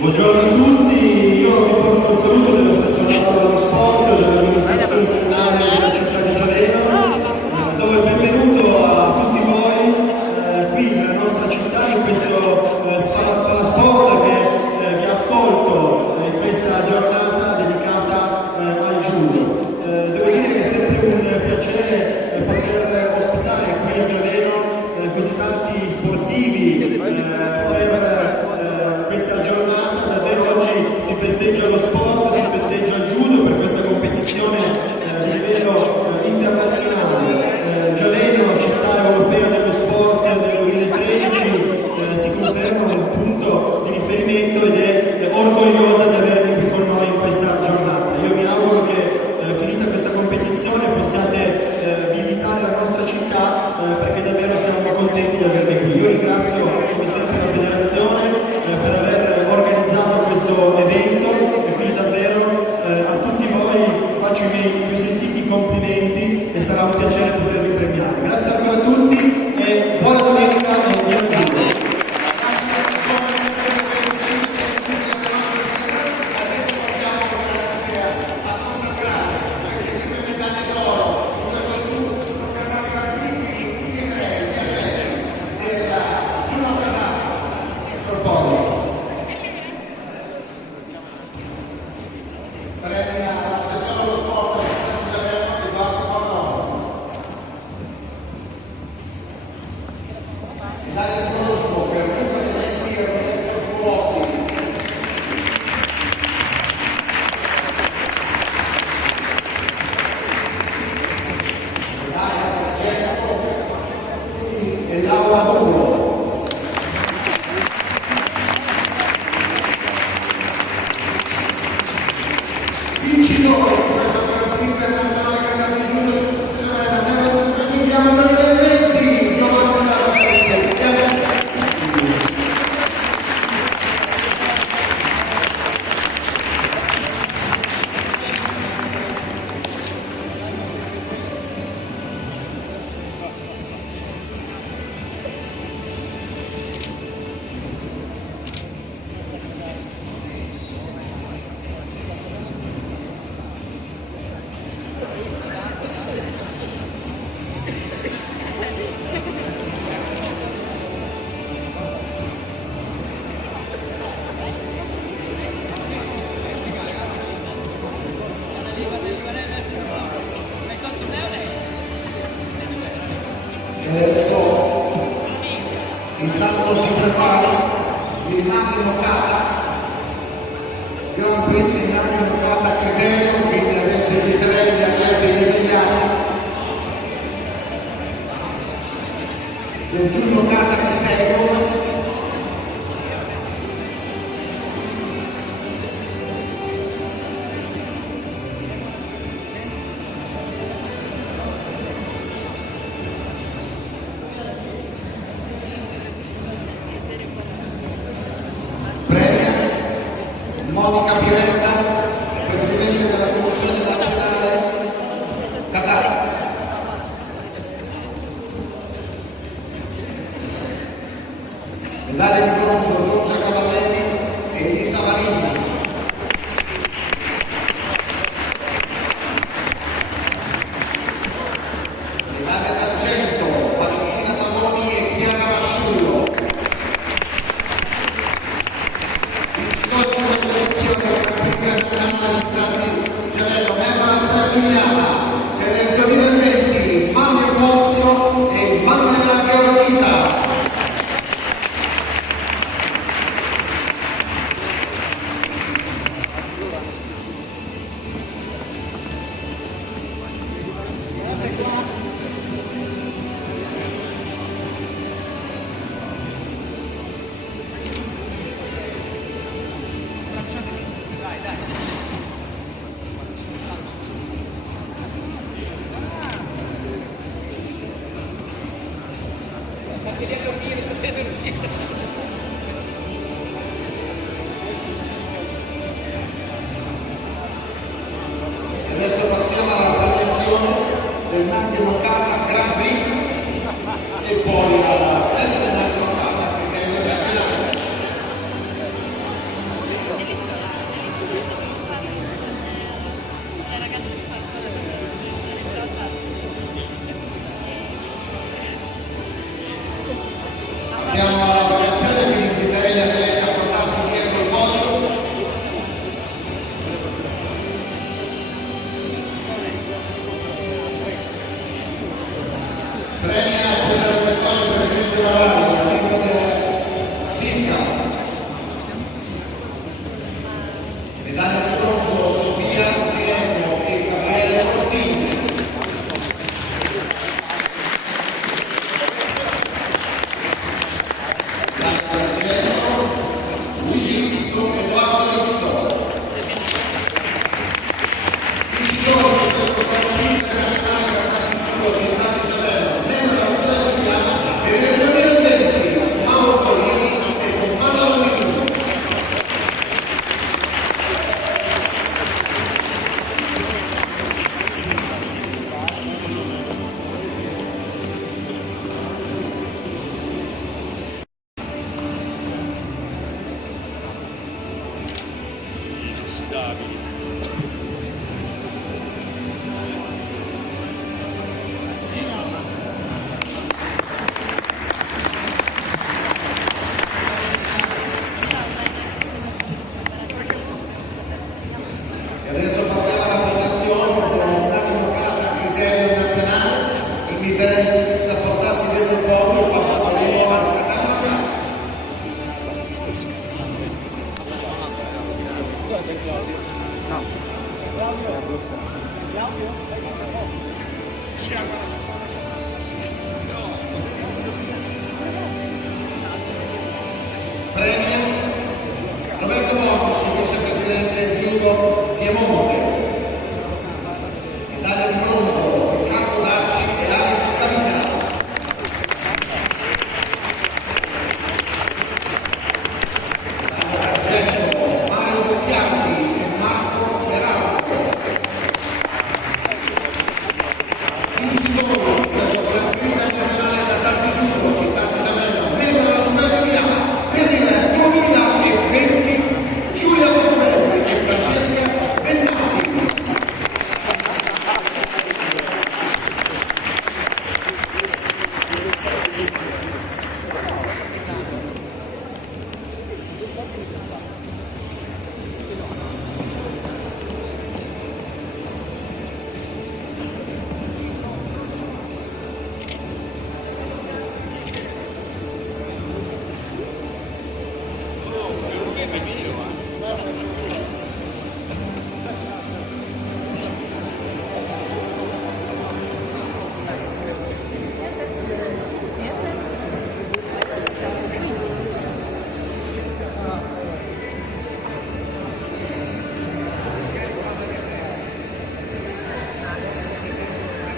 Buongiorno a tutti, io vi porto il saluto dell'assessorato dello sport dell'amministrazione comunale della città di Giaveno, do il benvenuto a tutti voi qui nella nostra città, in questo sport che vi ha accolto in questa giornata dedicata al judo. Devo dire che è sempre un piacere poter ospitare qui a Giaveno così tanti sportivi per questa giornata. Oggi si festeggia lo sport, si festeggia il judo per questa competizione di livello internazionale. Giaveno, città europea dello sport del 2013, si conferma un punto di riferimento ed è orgogliosa di avervi qui con noi in questa giornata. Io mi auguro che finita questa competizione possiate visitare la nostra città perché davvero siamo contenti di avervi qui. Io ringrazio come sempre la federazione per aver organizzato questo evento e quindi davvero a tutti voi faccio i miei più sentiti complimenti e sarà un piacere potervi premiare. Grazie ancora a tutti e buona domenica e buon giorno. Adesso intanto si prepara il Nagano Nokata, Grand Prix di Nagano Nokata a criterio, quindi adesso inviterei gli atleti immediati del Judo Kata a criterio. Monica Piretta, Presidente della Commissione Nazionale Qatar. Medaglia di bronzo Giorgia Cavalleri e Elisa Marini. Medaglia d'argento Valentina Tavoni e Chiara Vasciullo. Vincitori della selezione internazionale città di Giavello, Memora Sasuniana, per il 2020 Mario Ponzio e Manuela Gheorghita. Adesso passiamo alla premiazione del Nagno Nocata Grand Prix e poi alla sempre Nagno Nocata criterio nazionale. Passiamo alla premiazione, quindi inviterei gli atleti a portarsi dietro il podio. Premia Cesare Pettoni, Presidente Marano, amico della FICA. Medaglia di bronzo Sofia Diego e Gabriele Ortini. Medaglia d'argento Luigi Rizzo e Edoardo Rizzo. Vincitori di questo Grand Prix internazionale da città di Giavello, Memora Sasuniana, e nel 2020 Mauro Polini e Tommaso Lomini. E adesso passiamo alla premiazione del Nagno Nocata criterio nazionale. Inviterei tutti a portarsi dietro il podio e passare di nuovo al Qatar Nocata. Premio Roberto Borgoci, vicepresidente Giudo Piemonte. Medaglia di bronzo Riccardo Dacci e Alex Cavina. Medaglia d'argento Mario Bocchiardi e Marco Berardo. Vincitori di questo Grand Prix internazionale da tanti giudo, città di Giavello, Memora Sasuniana, per il 2020 Giulia Montebelli e Francesca Bennati.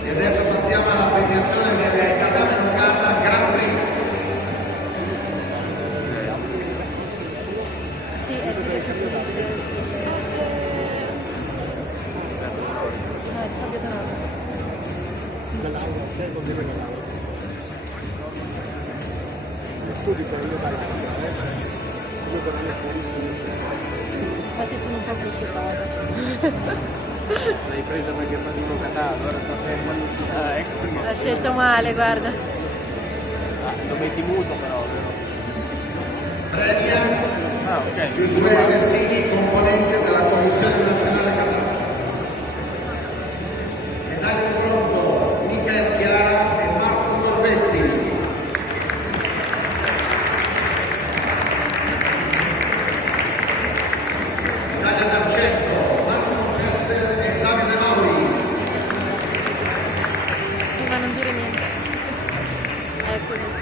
E adesso passiamo alla premiazione del Qatar Nocata Grand Prix. Sì, è Infatti sono un po' preoccupata. L'hai presa perché fanno uno catato, ora sta fermo. Ah, ecco. L'ha scelto male, guarda. Lo metti muto però. Premia Ah, ok. Giosuè Vessini, componente della Commissione Nazionale Catania. Medaglia di bronzo Michael Chiara e Marco Corvetti. Medaglia d'argento Massimo Chester e Davide Mauri. Sì, ma non dire niente. Eccoli.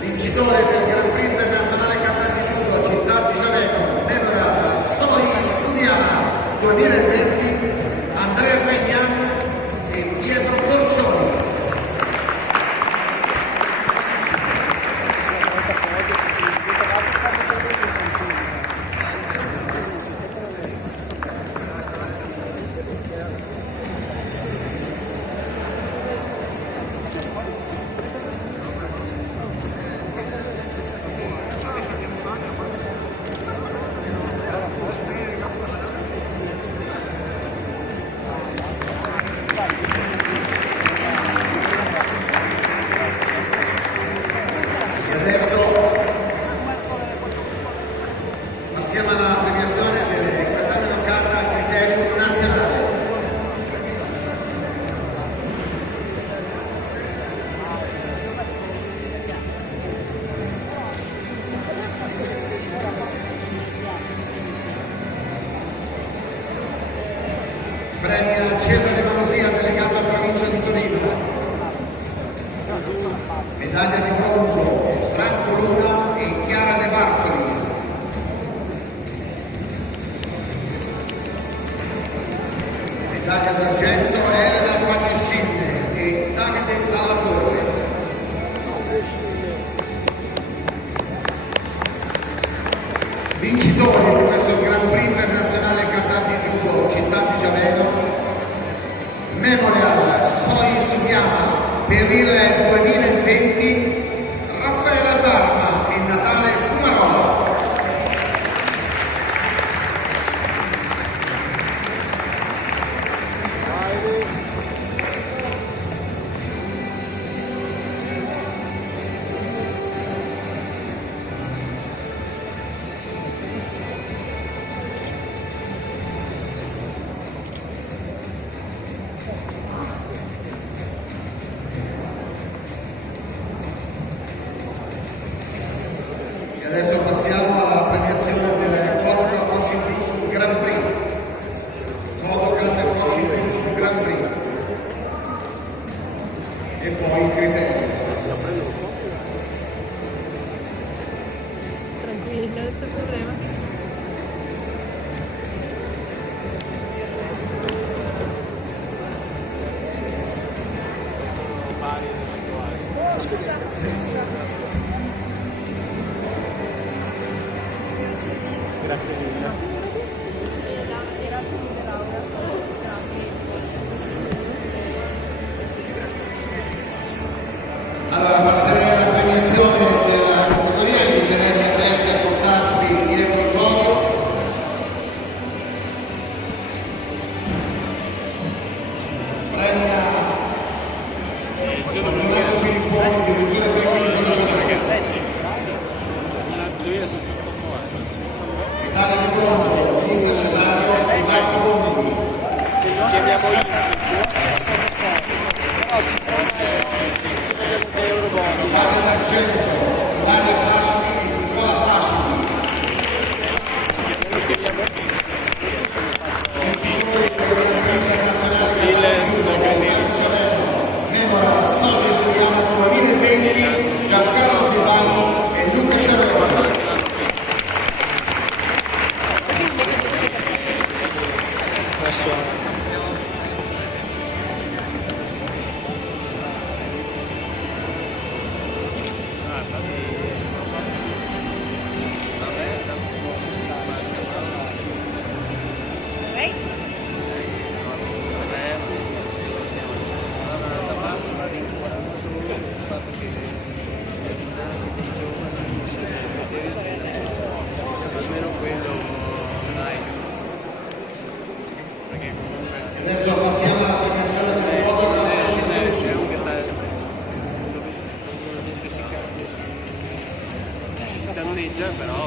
Vincitore del Gran Prix internazionale Kata di Judo Città di Giaveco, memorata Soi Sudiyama 2020, Andrea Fregnan e Pietro Corcioni. E adesso passiamo alla premiazione delle Catania Kata a criterio nazionale. Premia Cesare Manosia, delegato a provincia di Torino. Medaglia di bronzo Franco Luna e Chiara De Bartoli. Medaglia d'argento Elena Pagnescinne e Davide Dalla Torre. Vincitori di questo Gran Prix internazionale Kata di Judo Città di Giaveco, Memorial Soi Sudiyama per il 2020, Raffaella Barma e Natale Fumarola. E adesso passiamo alla premiazione del Kodokan Washington Grand Prix. Kodokan Washington Grand Prix. E poi i criteri. Tranquilla, non c'è problema. Grazie mille. Allora passerei alla premiazione della categoria, inviterei gli atleti a portarsi dietro il podio. Premia Antonello Filipponi, direttore tecnico nazionale. Medaglia di bronzo Lisa Cesario e Marco Bondi. Chiamiamo Medaglia d'argento Ilaria Placidi e Nicola Placidi. Vincitori del Gran Prix internazionale Kata di Judo Città di Giaveco, memora Soi Sudiyama 2020, Giancarlo Silvani e Luca Cerrone. Adesso passiamo alla premiazione del podio campionato. Si danneggia però.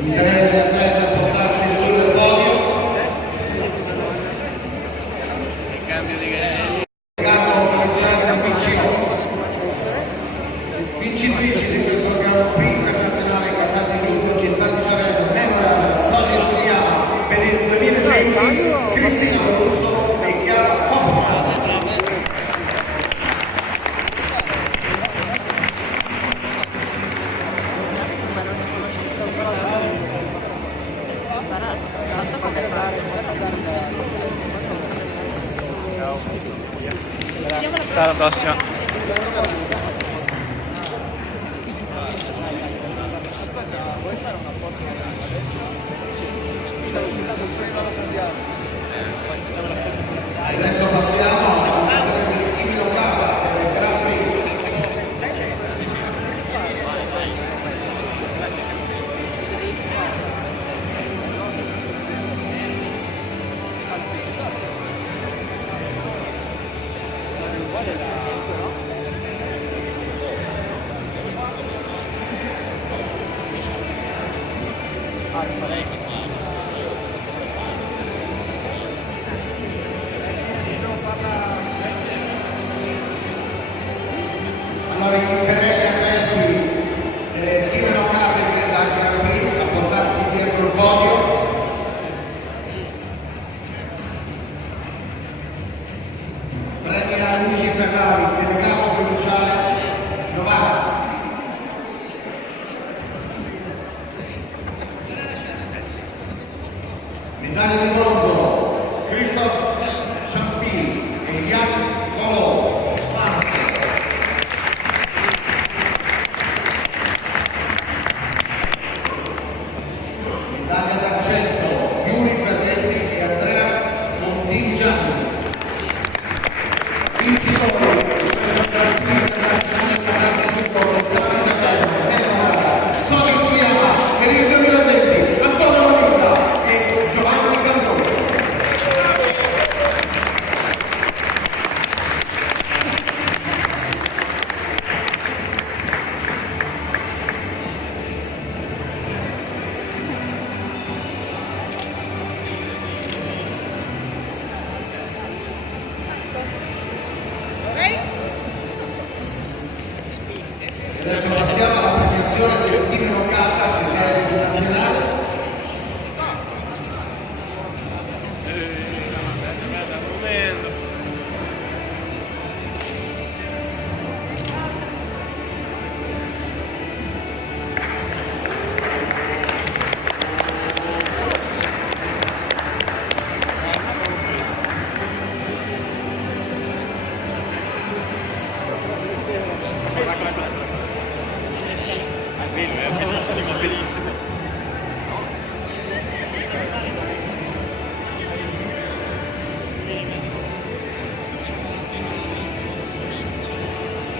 Inviterei gli atleti a portarsi sul podio. Il cambio di gare. Legato provinciale del PC8. Vincitrici di questo Grand Prix internazionale Catati Giudo Città di Salerno, Memorial Sosia Studiana per il 2020, Cristina Russo e Chiara Hoffman. Ciao, alla prossima. Adesso passiamo alla premiazione del team locale del Grand Prix. Allora inviterei gli atleti delle team locali dal Grand Prix a portarsi dietro il podio. Premia Luigi Ferrari, delegato provinciale Novara. Medaglia di bronzo Christophe Champy e Yann Collot, Francia. Medaglia d'argento Yuri Ferretti e Andrea Montigiani. Vincitori di questo Grand Prix internazionale Catati Giudo Città di Salerno, Memorial Sonia Studiana per il 2020, Antonio Lavita e Giovanni Cardoso. Adesso passiamo alla premiazione del team locata a livello nazionale. Bellissimo, bellissimo.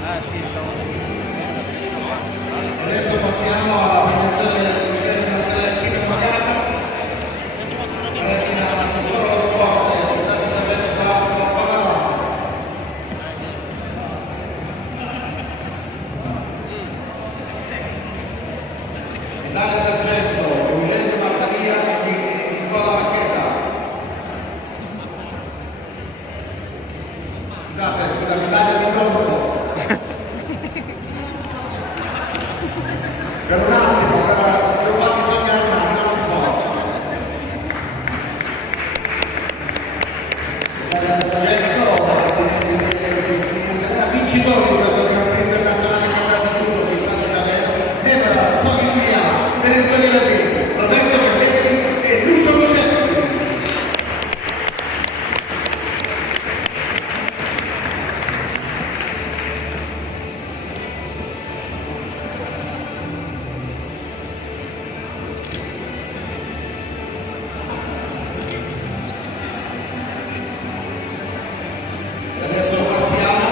Ah sì, Adesso passiamo alla premiazione del livello nazionale team locata. Premia l'assessore allo sport della città di Salerno Marco Pavarone. Medaglia d'argento Eugenio Mattalia e Nicola Macchetta. Scusate, la medaglia di bronzo. Per un attimo, devo farti sognare un attimo, non mi fa. Medaglia d'argento, vincitore di questo Grand Prix internazionale Catati Giudo Città di Salerno, Memorial Sonia Studiana per il 2020, Roberto Ferretti e Lucio Lucetti. Adesso passiamo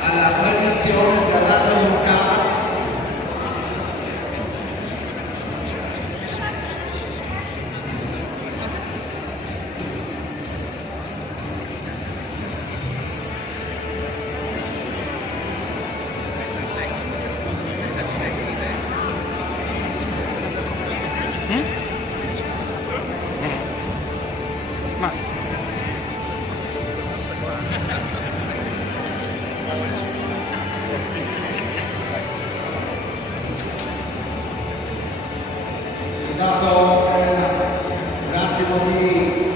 alla premiazione del rato di Moncata È dato un attimo di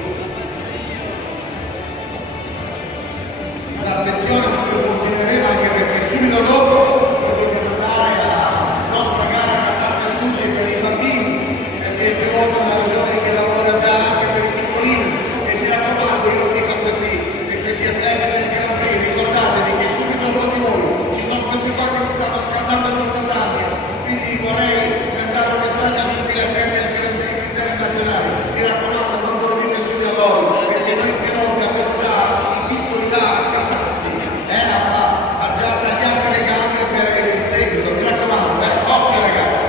disattenzione, ma poi continueremo anche perché subito dopo dobbiamo andare alla nostra gara Qatar per tutti e per i bambini, perché il Piemonte è una regione che lavora già anche per i piccolini e mi raccomando, io lo dico a questi atleti del Gran Prix, ricordatevi che subito dopo di voi ci sono questi qua che si stanno scaldando sul tatami, quindi vorrei mandare un messaggio a tutti gli atleti del Gran Prix internazionali, mi raccomando non dormite sugli allori, perché noi in Piemonte abbiamo già i piccoli là scaldarsi, a già tagliarvi le gambe per il seguito, mi raccomando, occhio ragazzi.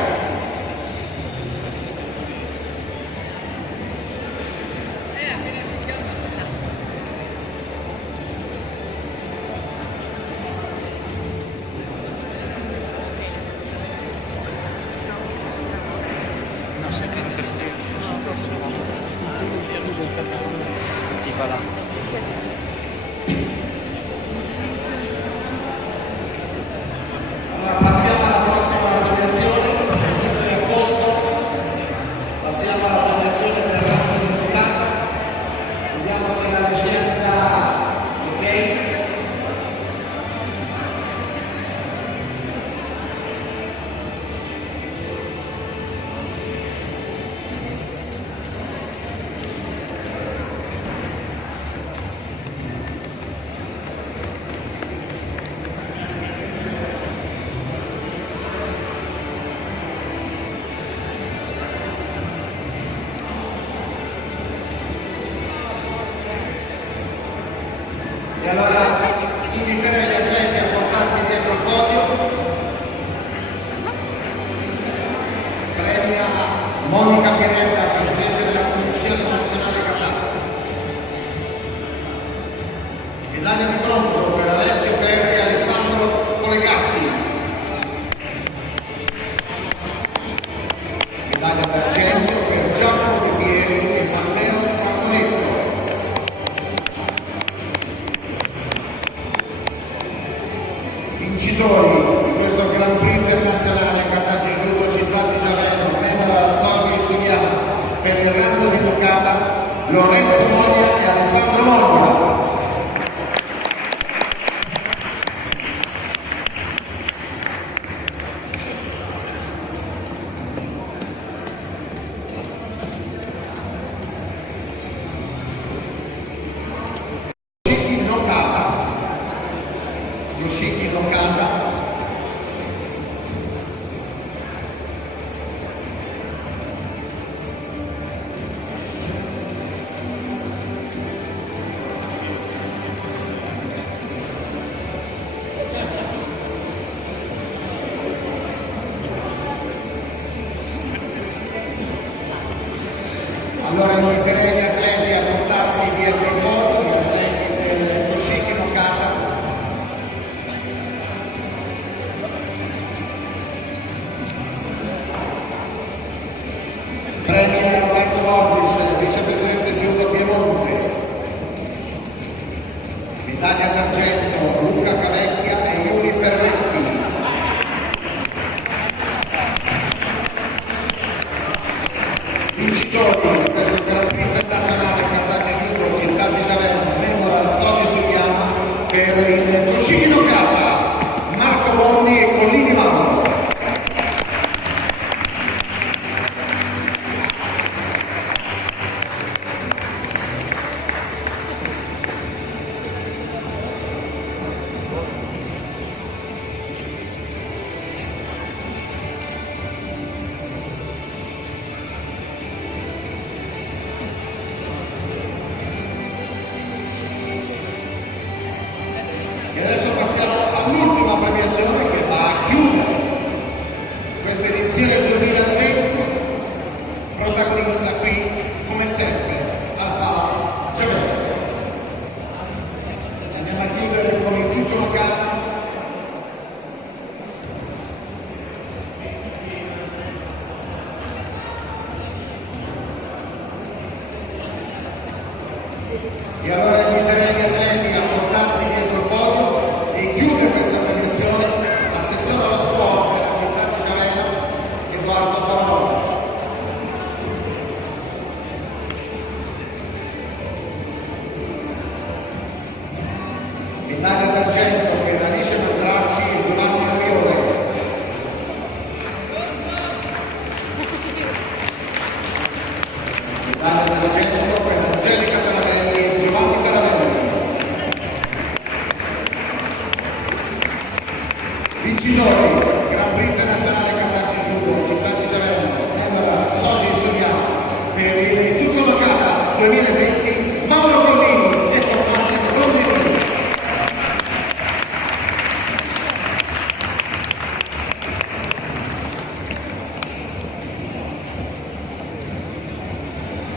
No, sai che perché sono prossimo a questa settimana l'uso il catalogo ti va là. Allora passiamo alla prossima premiazione, se tutto è a posto, passiamo alla premiazione del rango di nuotata, vediamo se la ricerca ok. E allora inviterei gli atleti a portarsi dietro il podio. Premia Monica Piretta, Presidente della Commissione Nazionale Qatar. Medaglia di bronzo per Alessio Ferri e Alessandro Colegatti. Medaglia d'argento per Giacomo Di Pieri e Matteo Martonetto. Vincitori di questo Gran Prix internazionale a Qatar di Judo Città di Giavello, Memora Sogli Sugiyama per il rando di toccata Lorenzo Moglia e Alessandro Moglia. Yoshiki Nokata. Allora inviterei gli atleti a portarsi dietro il modo, gli atleti del Yoshiki Nokata. Premia Roberto Logis, vicepresidente Judo Piemonte. Medaglia d'argento Luca Cavecchia e Yuri Ferretti. Vincitori di questo Gran Prix internazionale Qatar di Judo Città di Giavello, Memora Sogli Sugiyama per il Yoshiki Nokata, Marco Bondi e Collini Mauro. E adesso passiamo all'ultima premiazione che va a chiudere questa edizione 2020, protagonista qui come sempre al Pala Giavello. Andiamo a chiudere con il Tuzo Nokata. E allora inviterei gli atleti a portarsi dietro il podio e chiudere Vincitori, Gran Prix internazionale Kazakh Judo, città di Salerno, Enola Soji Sogna, per il Tuzzo Locata 2020, Mauro Collini e Tommaso Rondini.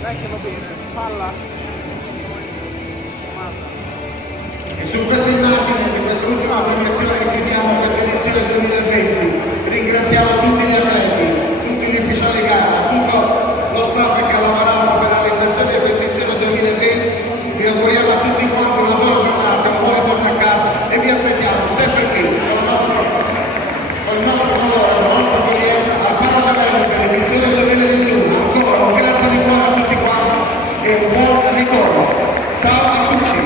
Dai che va bene, palla. E su questa immagine di quest'ultima premiazione chiudiamo questa edizione 2020. Ringraziamo tutti gli atleti, tutti gli ufficiali gara, tutto lo staff che ha lavorato per la realizzazione di questa edizione 2020. Vi auguriamo a tutti quanti una buona giornata, un buon ritorno a casa e vi aspettiamo sempre qui con il nostro colore, con la nostra accoglienza al Pala Giavello per l'edizione 2021. Ancora un grazie di cuore a tutti quanti e un buon ritorno. Ciao a tutti!